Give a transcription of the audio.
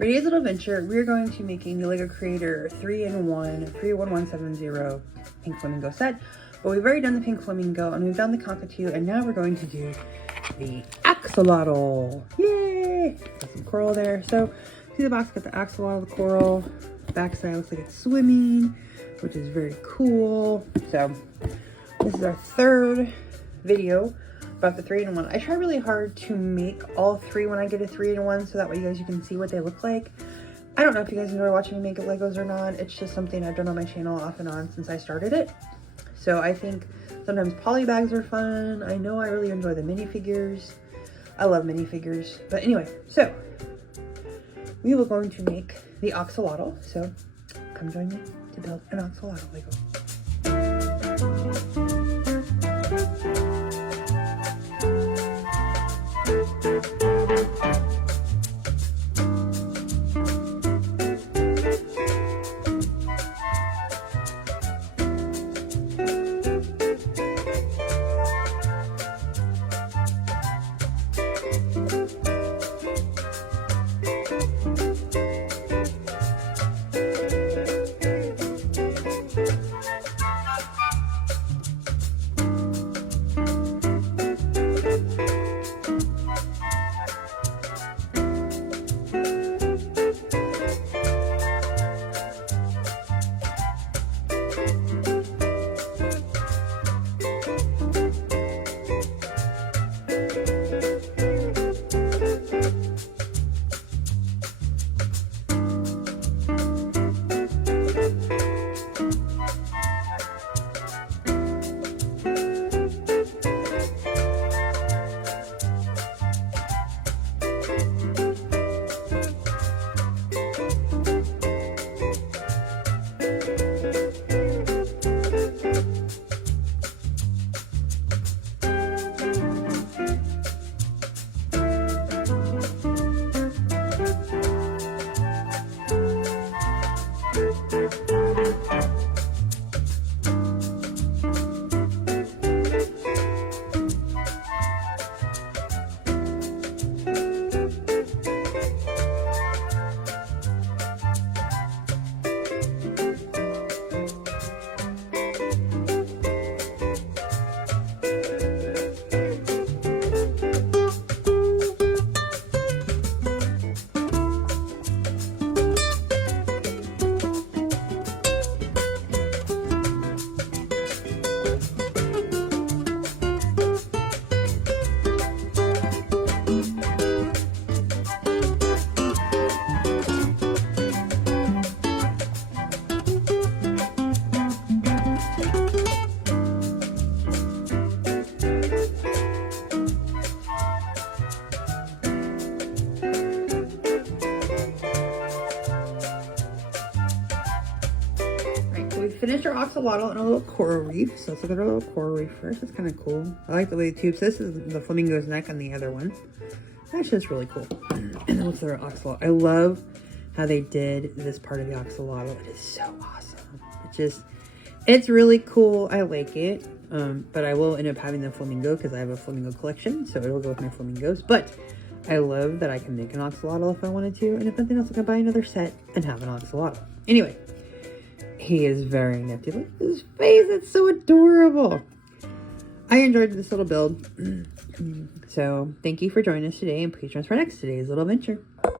For today's little venture, we're going to be making the LEGO Creator 3-in-1 31170 pink flamingo set. But we've already done the pink flamingo and we've done the cockatoo, and now we're going to do the axolotl. Yay! Got some coral there. So see the box, got the axolotl, the coral. Backside looks like it's swimming, which is very cool. So this is our third video about the 3-in-1. I try really hard to make all three when I get a 3-in-1 so that way you can see what they look like. I don't know if you guys enjoy watching me make Legos or not. It's just something I've done on my channel off and on since I started it. So I think sometimes poly bags are fun. I know I really enjoy the minifigures. I love minifigures. But anyway, so we were going to make the axolotl. So come join me to build an axolotl Lego. We finished our axolotl in a little coral reef. So let's look at our little coral reef first. It's kind of cool. I like the way the tubes. This is the flamingo's neck on the other one. That's just really cool. And then what's their axolotl? I love how they did this part of the axolotl. It is so awesome. It's really cool. I like it. But I will end up having the flamingo because I have a flamingo collection. So it'll go with my flamingos. But I love that I can make an axolotl if I wanted to. And if nothing else, I can buy another set and have an axolotl. Anyway. He is very nifty. Look at his face. It's so adorable. I enjoyed this little build. So thank you for joining us today. And please join us for today's little adventure.